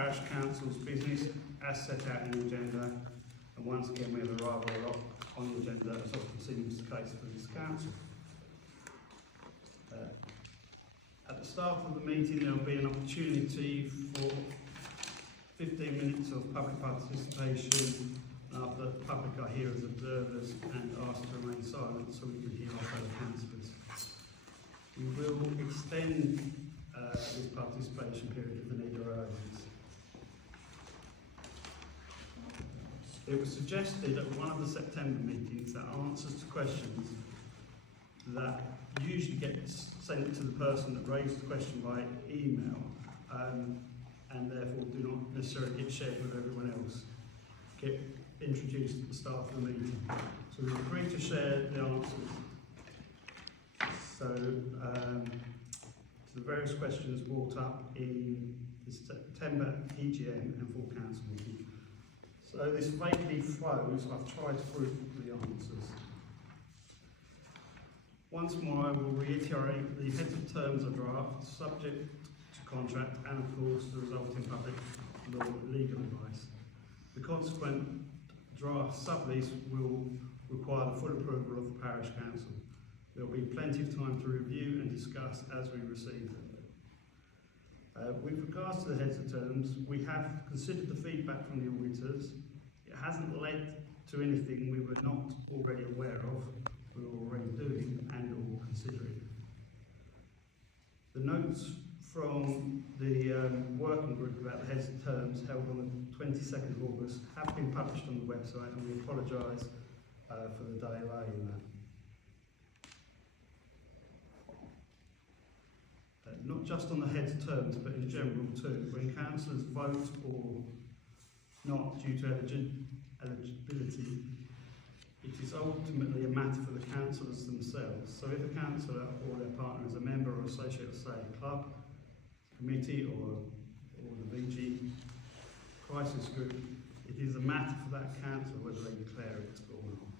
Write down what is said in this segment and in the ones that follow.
parish council's business as set out in the agenda, and once again we have a rather a lot on the agenda, as often seems the case for this council. At the start of the meeting there will be an opportunity for 15 minutes of public participation, and after the public are here as observers and asked to remain silent so we can hear our fellow councillors. We will extend this participation period if the need arises. It was suggested at one of the September meetings that answers to questions that usually get sent to the person that raised the question by email and therefore do not necessarily get shared with everyone else, get introduced at the start of the meeting. So we've agreed to share the answers. So to the various questions brought up in the September EGM and full council meeting. So this vaguely flows, I've tried to group the answers. Once more, I will reiterate the heads of terms are draft, subject to contract, and of course the resulting public law legal advice. The consequent draft sublease will require the full approval of the parish council. There will be plenty of time to review and discuss as we receive them. With regards to the heads of terms, we have considered the feedback from the auditors. It hasn't led to anything we were not already aware of, we were already doing and or considering. The notes from the working group about the heads of terms held on the 22nd of August have been published on the website, and we apologise for the delay in that. Not just on the heads of terms, but in general too. When councillors vote or not due to eligibility, it is ultimately a matter for the councillors themselves. So if a councillor or their partner is a member or associate of, say, a club, committee or the VG crisis group, it is a matter for that council whether they declare it or not.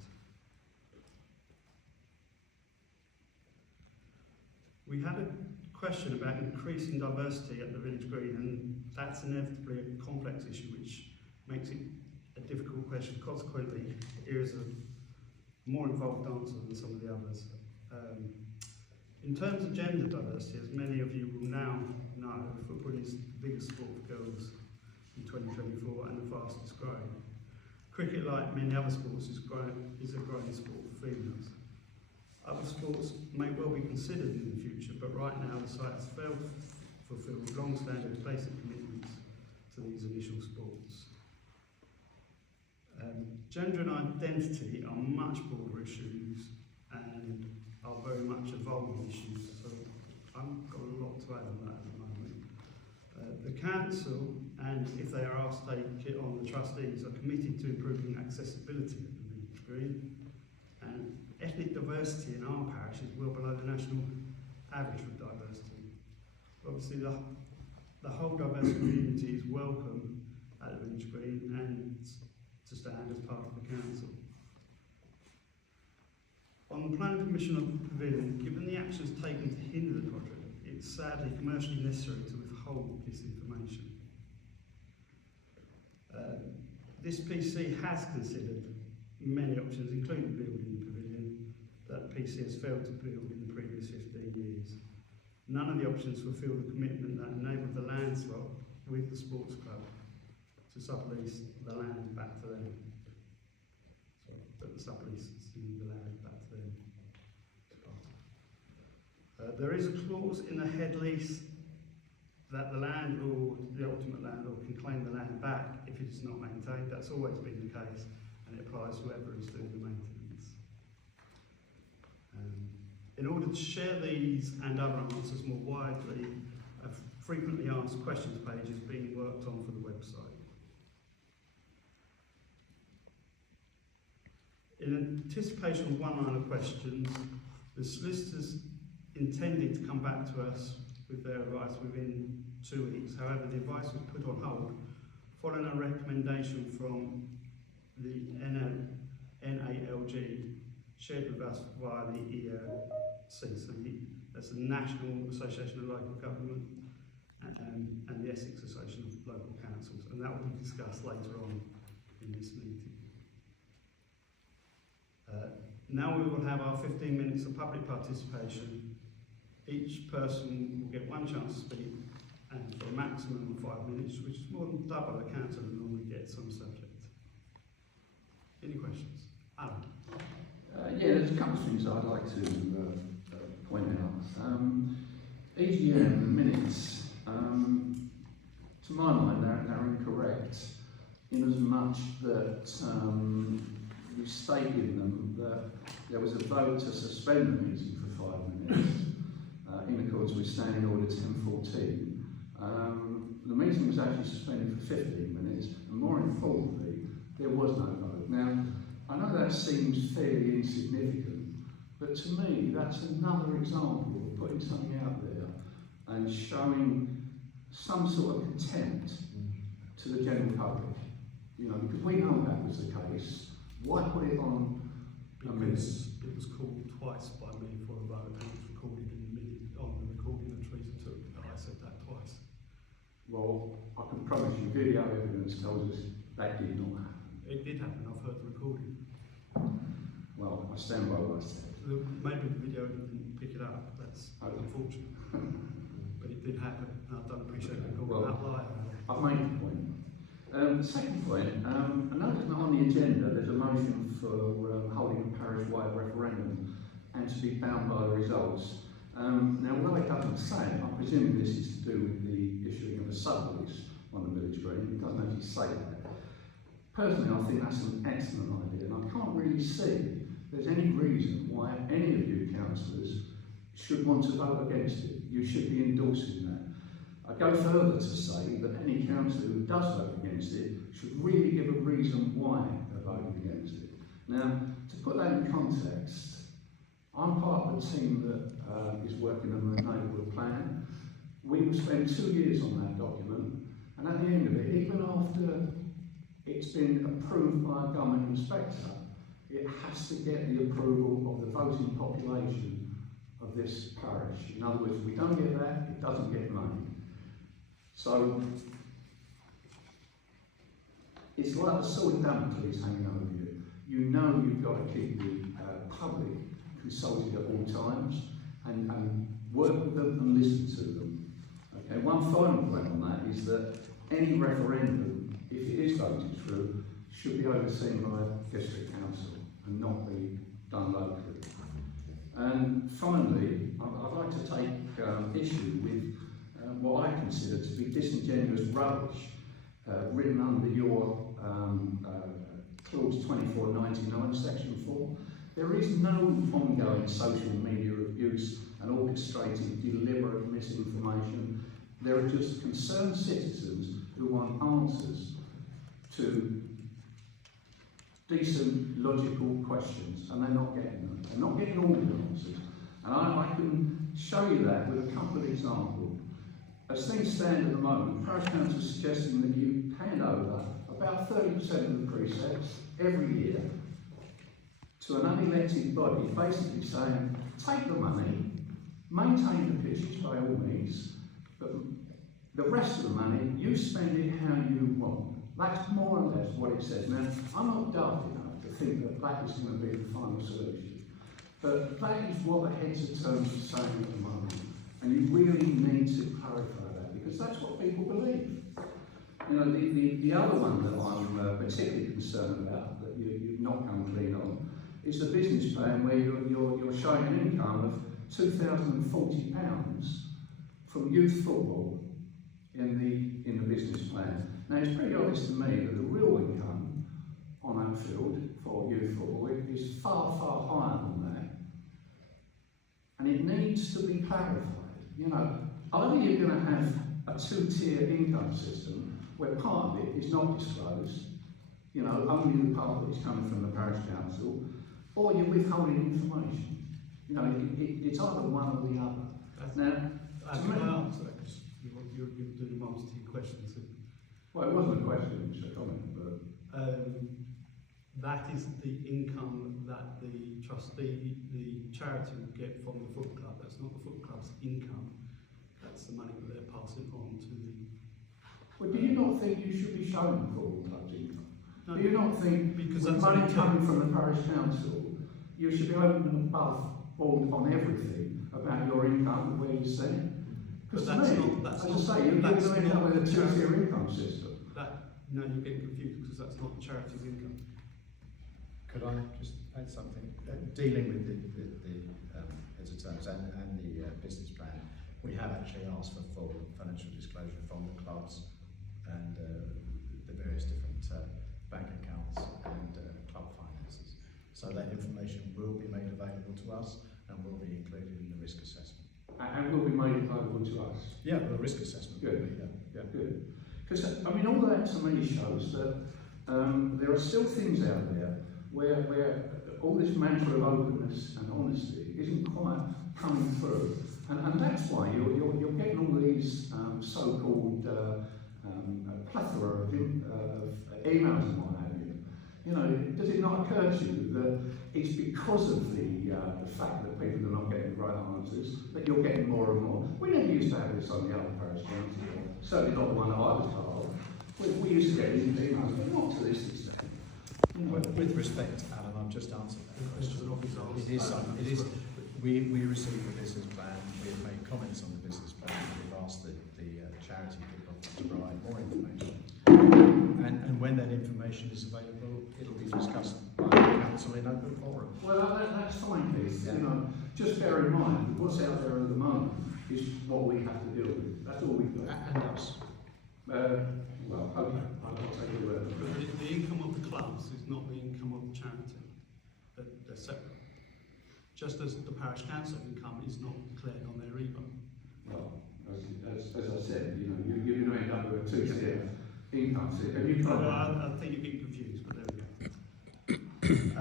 We had a question about increasing diversity at the village green, and that's inevitably a complex issue which makes it a difficult question. Consequently, here is a more involved answer than some of the others. In terms of gender diversity, as many of you will now know, football is the biggest sport for girls in 2024 and the fastest growing. Cricket, like many other sports, is a growing sport for females. Other sports may well be considered in the future, but right now the site has failed to fulfil long-standing basic commitments to these initial sports. Gender and identity are much broader issues and are very much evolving issues, so I've got a lot to add on that at the moment. The council, and if they are asked to take it on, the trustees are committed to improving accessibility at the village green, and ethnic diversity in our parish is well below the national average for diversity. Obviously the whole diverse community is welcome at the village green and to stand as part of the council. On the planning permission of the pavilion, given the actions taken to hinder the project, it's sadly commercially necessary to withhold this information. This PC has considered many options, including building the pavilion, that PC has failed to build in the previous 15 years. None of the options fulfil the commitment that enabled the land swap with the sports club to sublease the land back to them. Sorry, but the sublease the land back to them. There is a clause in the head lease that the landlord, the ultimate landlord, can claim the land back if it is not maintained. That's always been the case, and it applies to whoever is doing the maintenance. In order to share these and other answers more widely, a frequently asked questions page is being worked on for the website. In anticipation of one line of questions, the solicitors intended to come back to us with their advice within 2 weeks. However, the advice was put on hold following a recommendation from the NALG shared with us via the ERC, so that's the National Association of Local Government, and the Essex Association of Local Councils, and that will be discussed later on in this meeting. Now we will have our 15 minutes of public participation. Each person will get one chance to speak, and for a maximum of 5 minutes, which is more than double a councillor normally gets on a subject. Any questions? Alan? Yeah, there's a couple of things I'd like to point out. EGM minutes, to my mind, they're incorrect, in as much that you state in them that there was a vote to suspend the meeting for 5 minutes in accordance with Standing Order 1014. The meeting was actually suspended for 15 minutes, and more importantly, there was no vote. Now, I know that seems fairly insignificant, but to me, that's another example of putting something out there and showing some sort of contempt to the general public. You know, because we know that was the case. Why put it on a minute? It was called twice by me for a vote, and it was recorded in the minute, on the recording that Teresa took, that I said that twice. Well, I can promise you, video evidence tells us that did not happen. It did happen, I've heard the recording. Well, I stand by what I said. Maybe the video didn't pick it up, that's unfortunate. But it did happen, and I don't appreciate it calling that lie. I've made the point. The second point, I noticed that on the agenda there's a motion for holding a parish-wide referendum and to be bound by the results. Now, although it doesn't say it, I'm presuming this is to do with the issuing of a sub-lease on the village green. It doesn't actually say that. Personally, I think that's an excellent idea, and I can't really see there's any reason why any of you councillors should want to vote against it. You should be endorsing that. I go further to say that any councillor who does vote against it should really give a reason why they're voting against it. Now, to put that in context, I'm part of the team that is working on the neighbourhood plan. We will spend 2 years on that document, and at the end of it, even after it's been approved by a government inspector, it has to get the approval of the voting population of this parish. In other words, if we don't get that, it doesn't get money. So, it's like the sword of Damocles hanging over you. You know you've got to keep the public consulted at all times and work with them and listen to them. Okay, one final point on that is that any referendum, if it is voted through, should be overseen by a district council and not be done locally. And finally, I'd like to take issue with what I consider to be disingenuous rubbish written under your clause 2499, section 4. There is no ongoing social media abuse and orchestrated deliberate misinformation. There are just concerned citizens who want answers to decent, logical questions, and they're not getting them. They're not getting all the answers. And I can show you that with a couple of examples. As things stand at the moment, Parish Council is suggesting that you hand over about 30% of the precepts every year to an unelected body, basically saying, take the money, maintain the pitches by all means, but the rest of the money, you spend it how you want. That's more or less what it says. Now, I'm not daft enough to think that that is going to be the final solution, but that is what the heads of terms are saying at the moment. And you really need to clarify that, because that's what people believe. You know, the other one that I'm particularly concerned about, that you've not come clean on, is the business plan where you're showing an income of £2,040 from youth football in the business plan. Now, it's pretty obvious to me that the real income on that field for youth football is far, far higher than that. And it needs to be clarified. You know, either you're going to have a two-tier income system where part of it is not disclosed, you know, only the part that is coming from the parish council, or you're withholding information. You know, it's either one or the other. Now, can I answer that? Because you're doing multi questions. Well, it wasn't a question, it was a comment, but that is the income that the trustee, the charity will get from the football club. That's not the football club's income. That's that's the money that they're passing on to the. Well, do you not think you should be shown the full club's income? No, Do you not think, because with that's money an coming from the parish council, you should be open and above board on everything about your income and where you stand? Because to me, as I say, you're going to end up with a two-tier income system. No, you're getting confused because that's not the charity's income. Could I just add something? Dealing with the heads of terms and the business plan, we have actually asked for full financial disclosure from the clubs and the various different bank accounts and club finances. So that information will be made available to us and will be included in the risk assessment. And will be made available to us. Yeah, well, the risk assessment. Good. Will be, yeah. Good. Because, I mean, all that to me shows that there are still things out there where all this mantra of openness and honesty isn't quite coming through. And that's why you're getting all these so-called plethora of emails and what have you. You know, does it not occur to you that it's because of the fact that people are not getting the right answers that you're getting more and more? We never used to have this on the other parish council, certainly not the one that I was part of. We used to get these emails, but not to this extent. You know. With respect, Alan, I've just answered that question. It is. We received the business plan. We have made comments on the business plan. We've asked the charity people to provide more information. And when that information is available, it'll be discussed by the council in open forum. Well, that's fine, Keith. Yeah. You know, just bear in mind what's out there at the moment is what we have to deal with. That's all we've got. And us. Well, okay, I'll take your word. The income of the clubs is not the income of the charity. They're separate. Just as the parish council income is not declared on their EBA. Well, as I said, you know, you're going to end up with a two-tier income. I think you're getting confused, but there we go.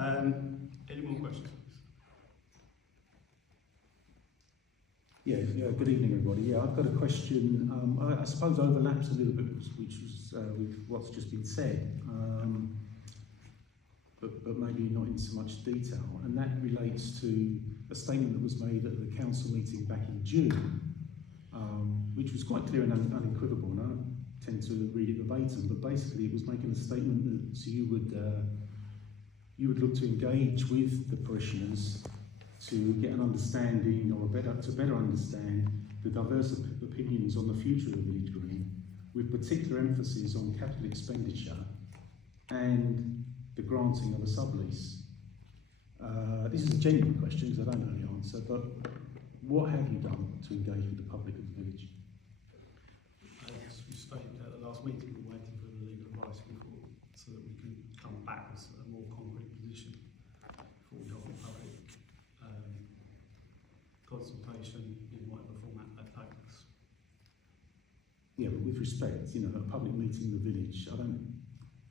Any more questions? Yeah, good evening everybody. Yeah, I've got a question, I suppose overlaps a little bit which was with what's just been said, but maybe not in so much detail, and that relates to a statement that was made at the council meeting back in June, which was quite clear and unequivocal, and I don't tend to read it verbatim, but basically it was making a statement that you would look to engage with the parishioners to get an understanding or to better understand the diverse opinions on the future of the village green, with particular emphasis on capital expenditure and the granting of a sublease. This is a genuine question because I don't know the answer, but what have you done to engage with the public of the village? As we stated at the last meeting, we're waiting for the legal advice before, so that we can come back with a more concrete position before we hold the public consultation in whatever format that takes. Yeah, but with respect, you know, a public meeting in the village, I don't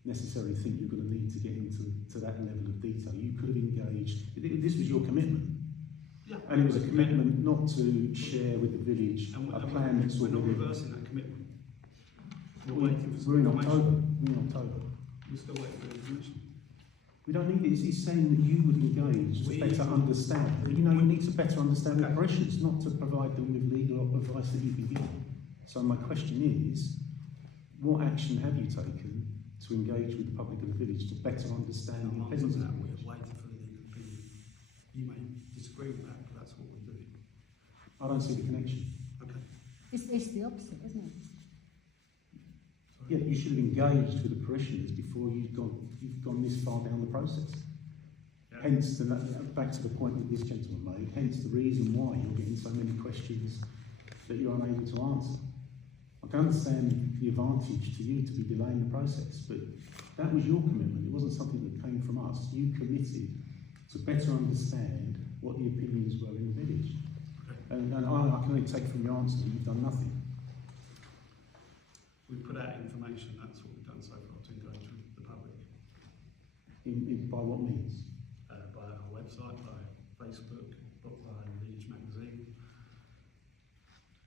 necessarily think you're going to need to get into that level of detail. You could have engaged, this was your commitment. Yeah. And it was a commitment not to share with the village a plan that's we're not already... reversing that commitment. We're waiting for some We're in information. October. We're in October. We're still waiting for information. We don't need it. He's saying that you would engage to better understand. You know, you need to better understand the parishioners, not to provide them with legal advice that you can give. So my question is, what action have you taken to engage with the public of the village to better understand the opinions of the We're village? waiting for the legal opinion. You may disagree with that, but that's what we're doing. I don't see the connection. Okay. It's the opposite, isn't it? Yeah, you should have engaged with the parishioners before you've gone this far down the process. Yeah. Hence, back to the point that this gentleman made, hence the reason why you're getting so many questions that you're unable to answer. I can understand the advantage to you to be delaying the process, but that was your commitment. It wasn't something that came from us. You committed to better understand what the opinions were in the village. Okay. And I can only take from your answer that you've done nothing. We put out information, that's what we've done so far to engage with the public. By what means? By our website, by Facebook, by Village Magazine,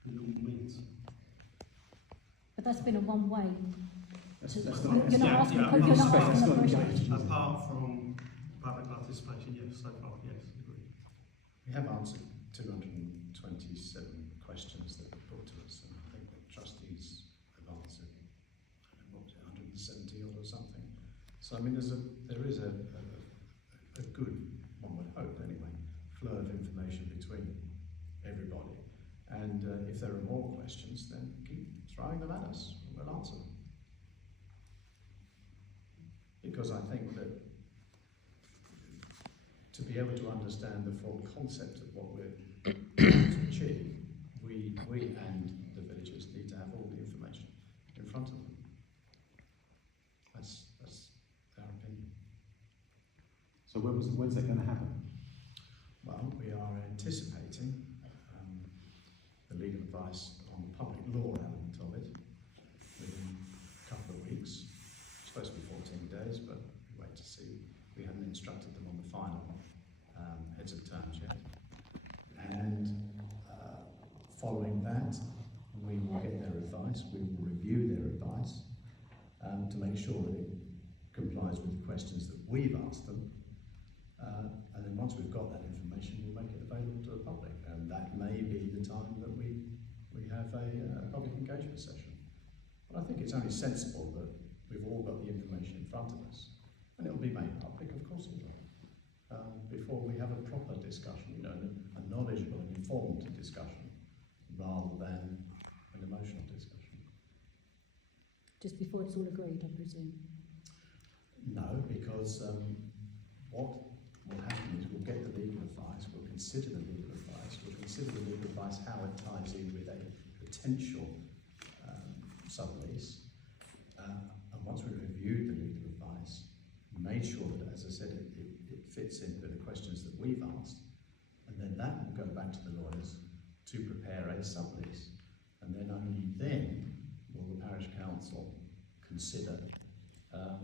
the normal means. But that's been a one-way. That's You're not asking yeah, you're not that's asking not the engaged. parishioners. Apart from public participation, yes, so far, yes, agree. We have answered 227 questions that were put to us. 170 odd or something. So I mean, there is a good, one would hope anyway, flow of information between everybody. And if there are more questions, then keep throwing them at us, and we'll answer them. Because I think that to be able to understand the full concept of what we're trying to achieve, we and the villagers need to have all the information in front of them. That's our opinion. So when's that going to happen? Well, we are anticipating the legal advice on the public law element of it within a couple of weeks. It's supposed to be 14 days, but we wait to see. We haven't instructed them on the final heads of terms yet. And following that, we will get their advice, we will review their advice to make sure that it complies with the questions that we've asked them. And then once we've got that information, we'll make it available to the public. And that may be the time that we have a public engagement session. But I think it's only sensible that we've all got the information in front of us. And it'll be made public, of course it will. Before we have a proper discussion, you know, a knowledgeable and informed discussion, rather than an emotional discussion. Just before it's all agreed, I presume. No, because what will happen is we'll get the legal advice, we'll consider the legal advice, how it ties in with a potential sublease, and once we've reviewed the legal advice, made sure that, as I said, it fits in with the questions that we've asked, and then that will go back to the lawyers to prepare a sublease, and then only then will the parish council consider a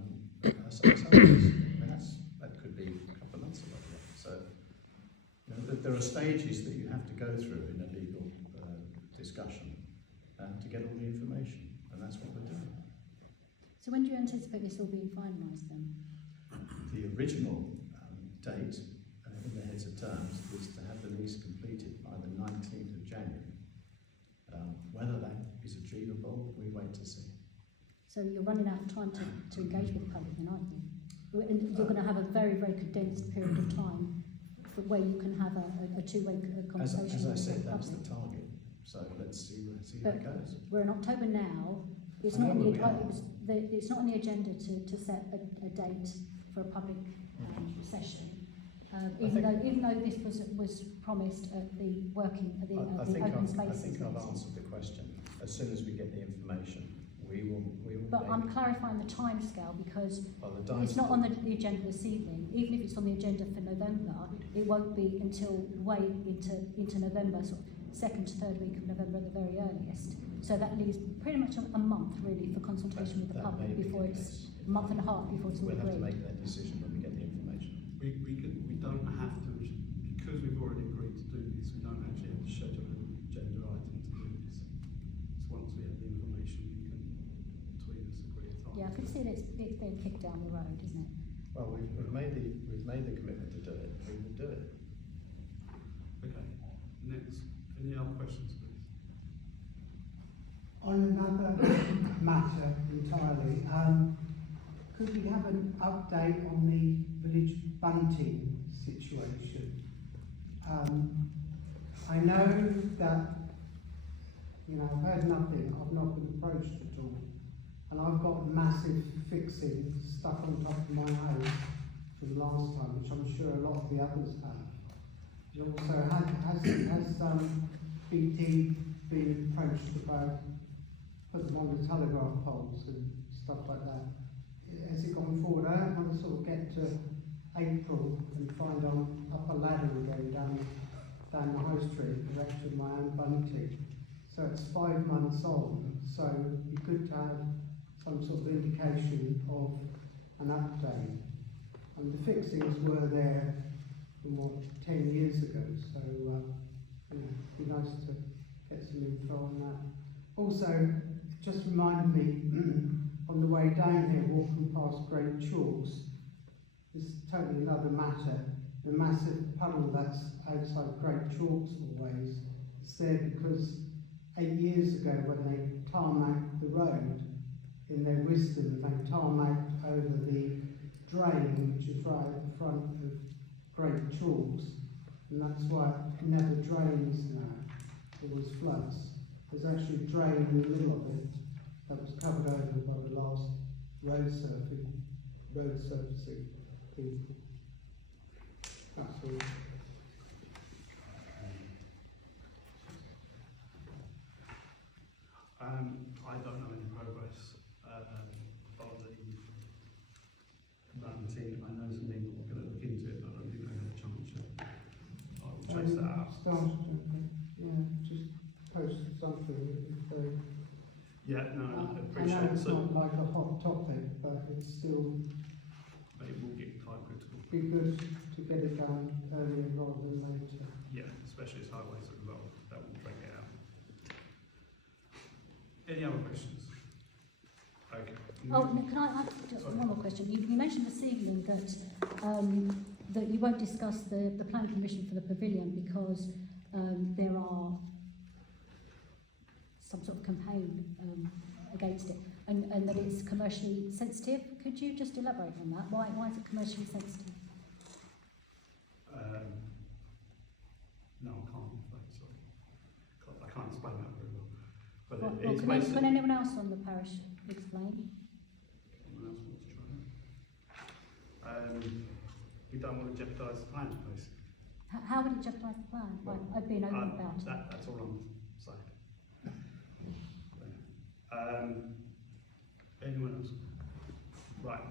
sublease. I mean, that could be a couple of months away. So, you know, there are stages that you have to go through in a legal discussion to get all the information, and that's what we're doing. So when do you anticipate this all being finalised then? The original date in the heads of terms is to have the lease completed by the 19th of January. Whether that is achievable, we wait to see. So you're running out of time to engage with the public then, aren't you? And you're going to have a very, very condensed period of time where you can have a two-way conversation. As I with said, the that's public. the target. So let's see how it goes. We're in October now. It's I not know on the, we are. it's not on the agenda to set a date for a public session. Even though this was promised at the open spaces. I think I've meeting. answered the question. As soon as we get the information, we will. But I'm clarifying the timescale because it's not on the agenda this evening. Even if it's on the agenda for November, it won't be until way into November, sort of second to third week of November at the very earliest. So that leaves pretty much a month really for consultation with the public before it's a month and a half before it's all We'll have to agreed. make that decision when we get the information. We don't have to, because we've already agreed to do this, we don't actually have to schedule an agenda item to do this. So once we have the information, we can, between us, agree a time. Yeah, I can see that it's being kicked down the road, isn't it? Well, we've made the commitment to do it. We will do it. Okay, next, any other questions, please? On another matter entirely, could we have an update on the village bunting situation? I know that, I've heard nothing, I've not been approached at all, and I've got massive fixing stuck on top of my house from last time, which I'm sure a lot of the others have. And also, has BT been approached about put them on the telegraph poles and stuff like that? Has it gone forward? I don't want to sort of get to April and find I'm up a ladder again down the high street, erecting my own bunting. So it's 5 months on, so it'd be good to have some sort of indication of an update. And the fixings were there from 10 years ago, so it'd be nice to get some info on that. Also, it just reminded me on the way down here, walking past Great Chalks, this is totally another matter, the massive puddle that's outside Great Chalks always, it's there because 8 years ago when they tarmacked the road, in their wisdom, they tarmacked over the drain, which is right at the front of Great Chalks, and that's why it never drains now. It was floods. There's actually a drain in the middle of it that was covered over by the last road surfacing people. That's all. I don't know any progress on the 19th. I know something going to look into it, but I don't think I had a chance yet. I'll chase that out. Yeah, just post something if they. Yeah, no, I I know appreciate it. it's So not like a hot topic, but it's still it will get time critical. be good to get it done earlier rather than later. Yeah, especially as highways are involved. That will drag it out. Any other questions? Okay. Oh, no, can I ask just one more question? You mentioned this evening that that you won't discuss the plan permission for the pavilion because there are some sort of campaign against it, and that it's commercially sensitive. Could you just elaborate on that? Why is it commercially sensitive? No, I can't. Sorry. I can't explain that very well. But Well, it's can basically... anyone else on the parish explain? Anyone else wants to try that? We don't want to jeopardise the plan, basically. How would it jeopardise the plan? Right, I've been open about it. That's all I'm saying. Anyone else? Right.